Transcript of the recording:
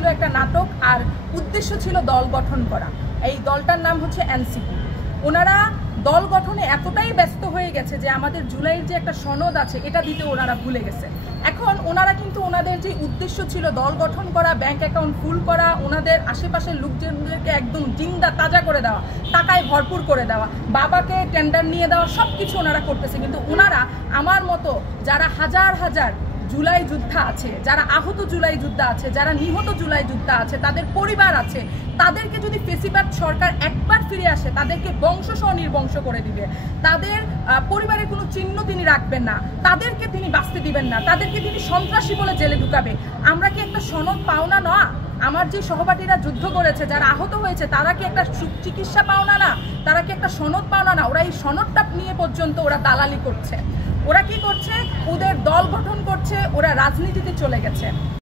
ছিল একটা নাটক আর উদ্দেশ্য ছিল দল গঠন করা। এই দলটার নাম হচ্ছে এনসিপি। ওনারা দল গঠনে এতটাই ব্যস্ত হয়ে গেছে যে আমাদের জুলাইয়ের যে একটা সনদ আছে এটা দিতে ওনারা ভুলে গেছে। এখন ওনারা কিন্তু ওনাদের যে উদ্দেশ্য ছিল দল গঠন করা, ব্যাংক অ্যাকাউন্ট ফুল করা, ওনাদের আশেপাশের লোকজনদেরকে একদম জিন্দা তাজা করে দেওয়া, টাকায় ভরপুর করে দেওয়া, বাবাকে টেন্ডার নিয়ে দেওয়া, সব কিছু ওনারা করতেছে। কিন্তু ওনারা আমার মতো যারা হাজার হাজার জুলাই যোদ্ধা আছে, যারা আহত জুলাই যোদ্ধা আছে, যারা নিহত জুলাই যোদ্ধা আছে, তাদের পরিবার আছে, তাদেরকে যদি ফেসিবাদ সরকার একবার ফিরে আসে তাদেরকে বংশসহ নির্বংশ করে দিবে, তাদের পরিবারের কোনো চিহ্ন তিনি রাখবেন না, তাদেরকে তিনি বাঁচতে দিবেন না, তাদেরকে তিনি সন্ত্রাসী বলে জেলে ঢুকাবে। আমরা কি একটা সনদ পাওনা না? আমার যে সহপাঠীরা যুদ্ধ করেছে, যারা আহত হয়েছে, তারা কি একটা চিকিৎসা পাওনা না? তারা কি একটা সনদ পাওনা না? ওরা এই সনদটা নিয়ে পর্যন্ত ওরা দালালি করছে। ওরা কি করছে? ওদের দল গঠন করছে, ওরা রাজনীতিতে চলে গেছে।